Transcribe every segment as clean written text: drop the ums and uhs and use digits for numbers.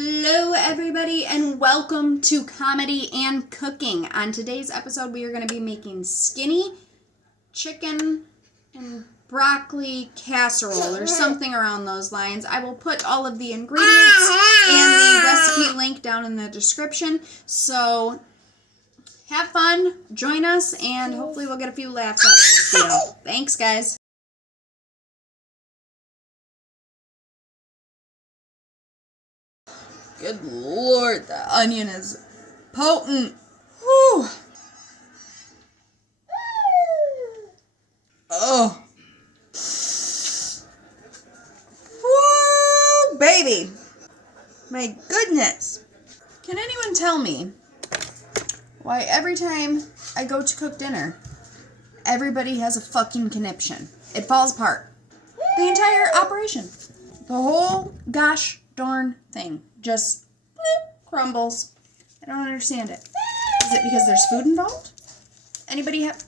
Hello everybody and welcome to Comedy and Cooking. On today's episode we are going to be making skinny chicken and broccoli casserole or something around those lines. I will put all of the ingredients and the recipe link down in the description. So have fun, join us, and hopefully we'll get a few laughs out of this video. Thanks guys. Good Lord, the onion is potent. Whew. Oh. Woo, baby. My goodness. Can anyone tell me why every time I go to cook dinner, everybody has a fucking conniption? It falls apart. The entire operation. The whole gosh darn thing just crumbles. I don't understand it. Is it because there's food involved? Anybody have...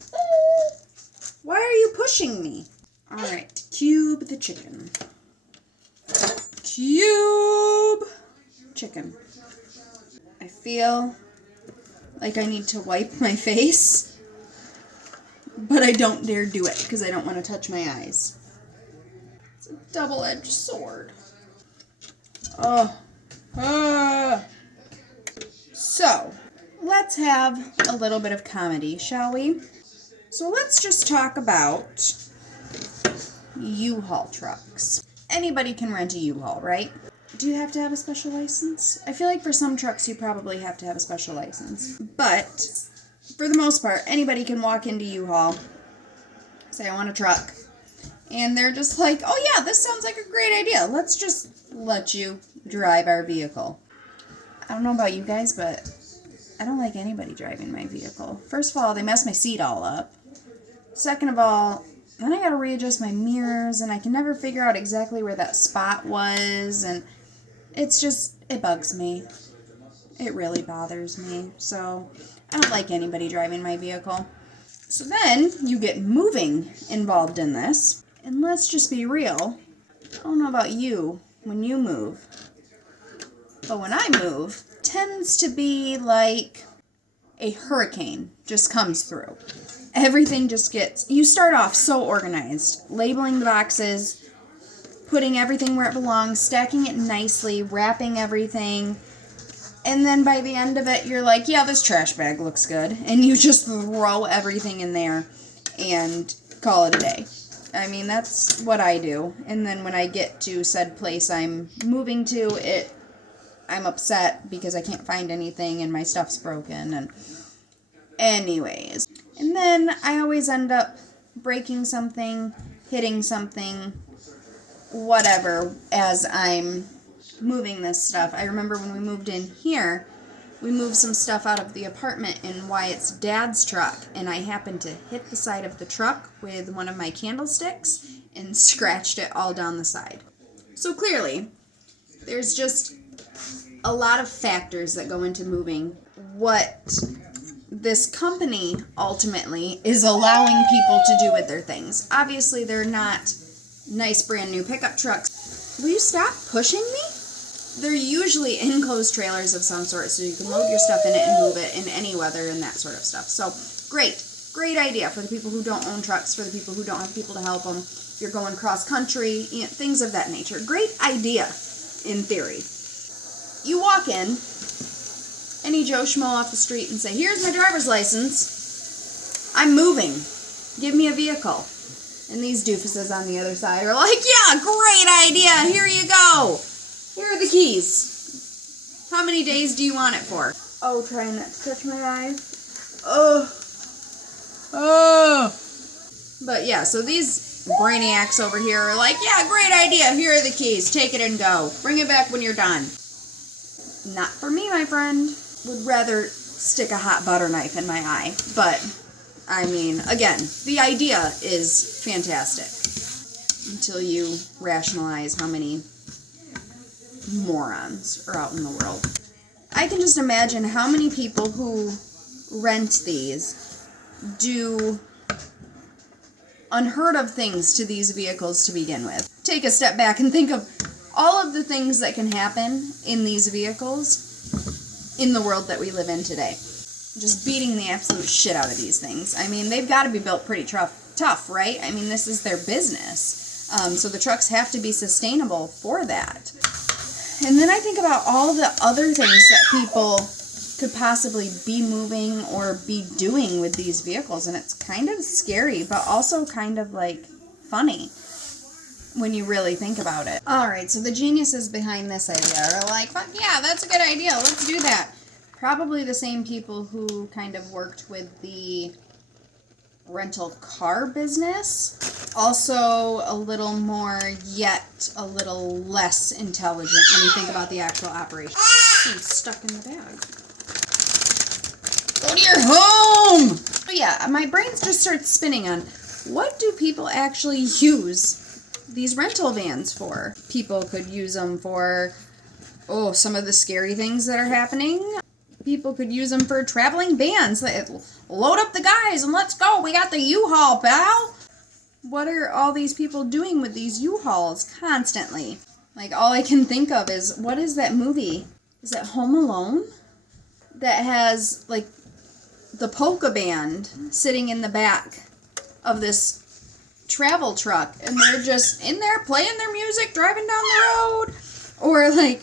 Why are you pushing me? Alright, cube the chicken. Cube chicken. I feel like I need to wipe my face, but I don't dare do it because I don't want to touch my eyes. It's a double-edged sword. Oh. So, let's have a little bit of comedy, shall we? So let's just talk about Uhaul trucks. Anybody can rent a Uhaul, right? Do you have to have a special license? I feel like for some trucks you probably have to have a special license. But, for the most part, anybody can walk into Uhaul, say I want a truck, and they're just like, oh yeah, this sounds like a great idea. Let's just let you drive our vehicle. I don't know about you guys, but I don't like anybody driving my vehicle. First of all, they mess my seat all up. Second of all, then I gotta readjust my mirrors, and I can never figure out exactly where that spot was, and it's just, it bugs me. It really bothers me. So, I don't like anybody driving my vehicle. So then, you get moving involved in this, and let's just be real. I don't know about you when you move, but when I move, tends to be like a hurricane just comes through. Everything just gets, you start off so organized, labeling the boxes, putting everything where it belongs, stacking it nicely, wrapping everything, and then by the end of it, you're like, yeah, this trash bag looks good, and you just throw everything in there and call it a day. I mean, that's what I do. And then when I get to said place I'm moving to, I'm upset because I can't find anything and my stuff's broken. And anyways. And then I always end up breaking something, hitting something, whatever, as I'm moving this stuff. I remember when we moved in here, we moved some stuff out of the apartment in Wyatt's dad's truck, and I happened to hit the side of the truck with one of my candlesticks and scratched it all down the side. So clearly, there's just a lot of factors that go into moving. What this company ultimately is allowing people to do with their things. Obviously, they're not nice brand new pickup trucks. Will you stop pushing me? They're usually enclosed trailers of some sort, so you can load your stuff in it and move it in any weather and that sort of stuff. So, great idea for the people who don't own trucks, for the people who don't have people to help them. If you're going cross-country, things of that nature. Great idea, in theory. You walk in, any Joe Schmo off the street and say, here's my driver's license. I'm moving. Give me a vehicle. And these doofuses on the other side are like, yeah, great idea. Here you go. Here are the keys. How many days do you want it for? Oh, trying not to touch my eyes. Oh. But yeah, so these brainiacs over here are like, yeah, great idea. Here are the keys. Take it and go. Bring it back when you're done. Not for me, my friend. Would rather stick a hot butter knife in my eye. But, I mean, again, the idea is fantastic. Until you rationalize how many morons are out in the world. I can just imagine how many people who rent these do unheard of things to these vehicles to begin with. Take a step back and think of all of the things that can happen in these vehicles in the world that we live in today. Just beating the absolute shit out of these things. I mean, they've got to be built pretty tough, right? I mean, this is their business. So the trucks have to be sustainable for that. And then I think about all the other things that people could possibly be moving or be doing with these vehicles, and it's kind of scary, but also kind of like funny when you really think about it. Alright, so the geniuses behind this idea are like, fuck yeah, that's a good idea, let's do that. Probably the same people who kind of worked with the rental car business. Also a little more, yet a little less intelligent when you think about the actual operation. I'm stuck in the bag. Go to your home! But yeah, my brain just starts spinning on what do people actually use these rental vans for? People could use them for, some of the scary things that are happening. People could use them for traveling bands. Load up the guys and let's go. We got the Uhaul, pal. What are all these people doing with these U-Hauls constantly? Like, all I can think of is, what is that movie? Is it Home Alone? That has, like, the polka band sitting in the back of this travel truck. And they're just in there playing their music, driving down the road. Or, like,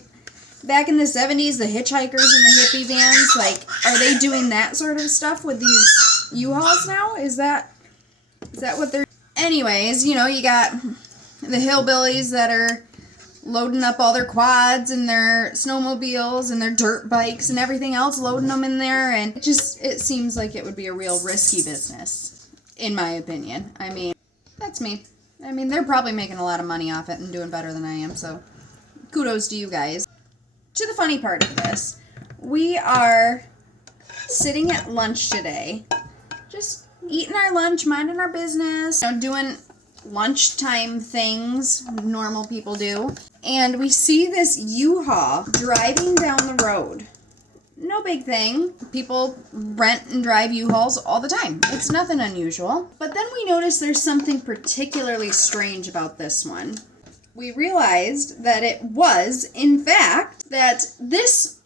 back in the 70s, the hitchhikers and the hippie vans, like, are they doing that sort of stuff with these U-Hauls now? Is that what they're... Anyways, you got the hillbillies that are loading up all their quads and their snowmobiles and their dirt bikes and everything else, loading them in there, and it seems like it would be a real risky business, in my opinion. I mean, that's me. I mean, they're probably making a lot of money off it and doing better than I am, so kudos to you guys. To the funny part of this, we are sitting at lunch today, just eating our lunch, minding our business, doing lunchtime things normal people do, and we see this U-Haul driving down the road. No big thing. People rent and drive U-Hauls all the time. It's nothing unusual. But then we notice there's something particularly strange about this one. We realized that it was, in fact, that this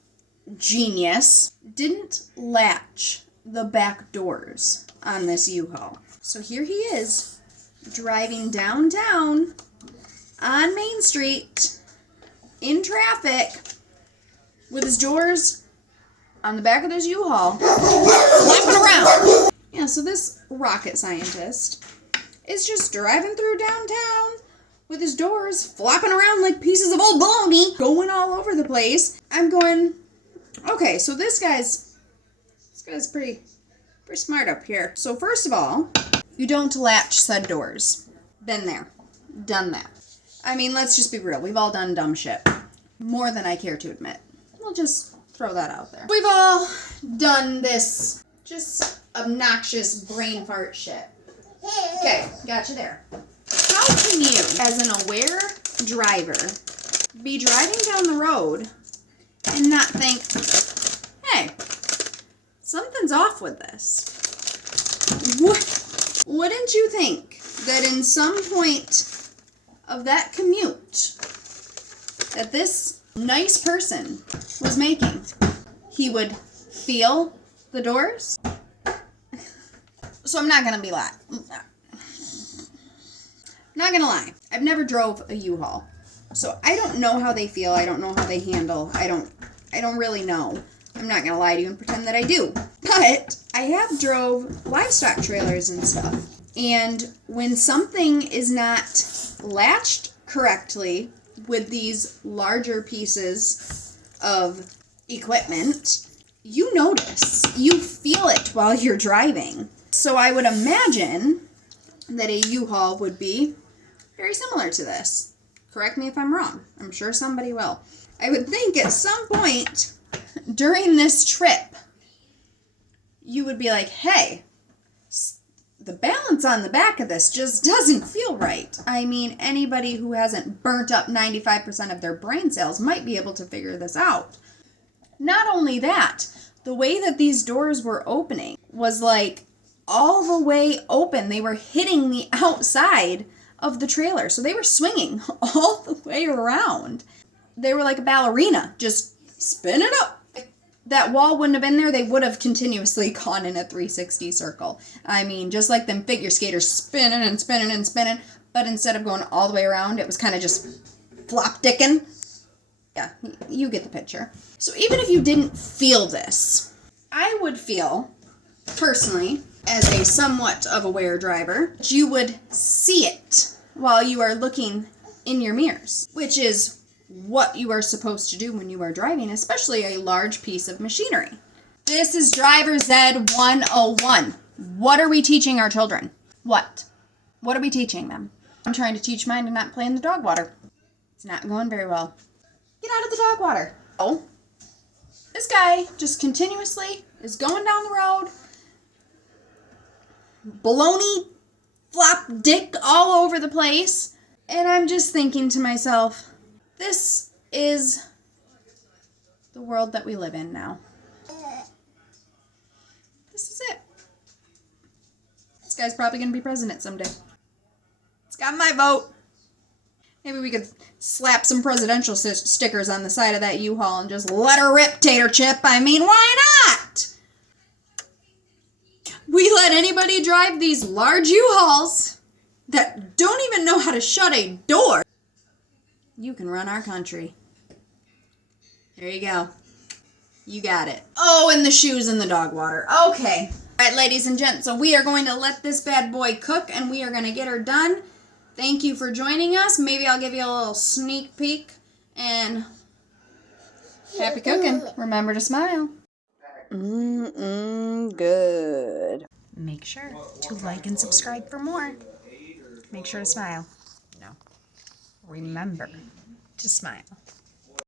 genius didn't latch the back doors on this U-Haul. So here he is, driving downtown on Main Street in traffic with his doors on the back of this U-Haul flapping around. Yeah, so this rocket scientist is just driving through downtown with his doors flapping around like pieces of old baloney, going all over the place. I'm going, okay, so this guy's pretty smart up here. So first of all, you don't latch said doors. Been there. Done that. I mean, let's just be real. We've all done dumb shit. More than I care to admit. We'll just throw that out there. We've all done this just obnoxious brain fart shit. Okay, gotcha there. How can you, as an aware driver, be driving down the road and not think, hey, something's off with this? Wouldn't you think that in some point of that commute that this nice person was making, he would feel the doors? So I'm not gonna lie. I've never drove a U-Haul, so I don't know how they feel. I don't know how they handle. I don't really know. I'm not gonna lie to you and pretend that I do. But I have drove livestock trailers and stuff. And when something is not latched correctly with these larger pieces of equipment, you notice. You feel it while you're driving. So I would imagine that a U-Haul would be very similar to this. Correct me if I'm wrong. I'm sure somebody will. I would think at some point during this trip, you would be like, hey, the balance on the back of this just doesn't feel right. I mean, anybody who hasn't burnt up 95% of their brain cells might be able to figure this out. Not only that, the way that these doors were opening was like all the way open. They were hitting the outside of the trailer. So they were swinging all the way around. They were like a ballerina, just spinning up. If that wall wouldn't have been there, they would have continuously gone in a 360 circle. I mean, just like them figure skaters spinning and spinning and spinning, but instead of going all the way around, it was kind of just flop-dicking. Yeah, you get the picture. So even if you didn't feel this, I would feel, personally, as a somewhat of aware driver, you would see it while you are looking in your mirrors, which is what you are supposed to do when you are driving, especially a large piece of machinery. This is Driver's Ed 101. What are we teaching our children? What? What are we teaching them? I'm trying to teach mine to not play in the dog water. It's not going very well. Get out of the dog water. Oh, this guy just continuously is going down the road. Baloney, flop, dick all over the place. And I'm just thinking to myself, this is the world that we live in now. This is it. This guy's probably going to be president someday. It's got my vote. Maybe we could slap some presidential stickers on the side of that U-Haul and just let her rip, Tater Chip. I mean, why not? We let anybody drive these large U-Hauls that don't even know how to shut a door. You can run our country. There you go. You got it. Oh, and the shoes in the dog water. Okay. All right, ladies and gents, so we are going to let this bad boy cook, and we are going to get her done. Thank you for joining us. Maybe I'll give you a little sneak peek, and happy cooking. Remember to smile. Good. Make sure to like and subscribe for more. Make sure to smile. No. Remember to smile.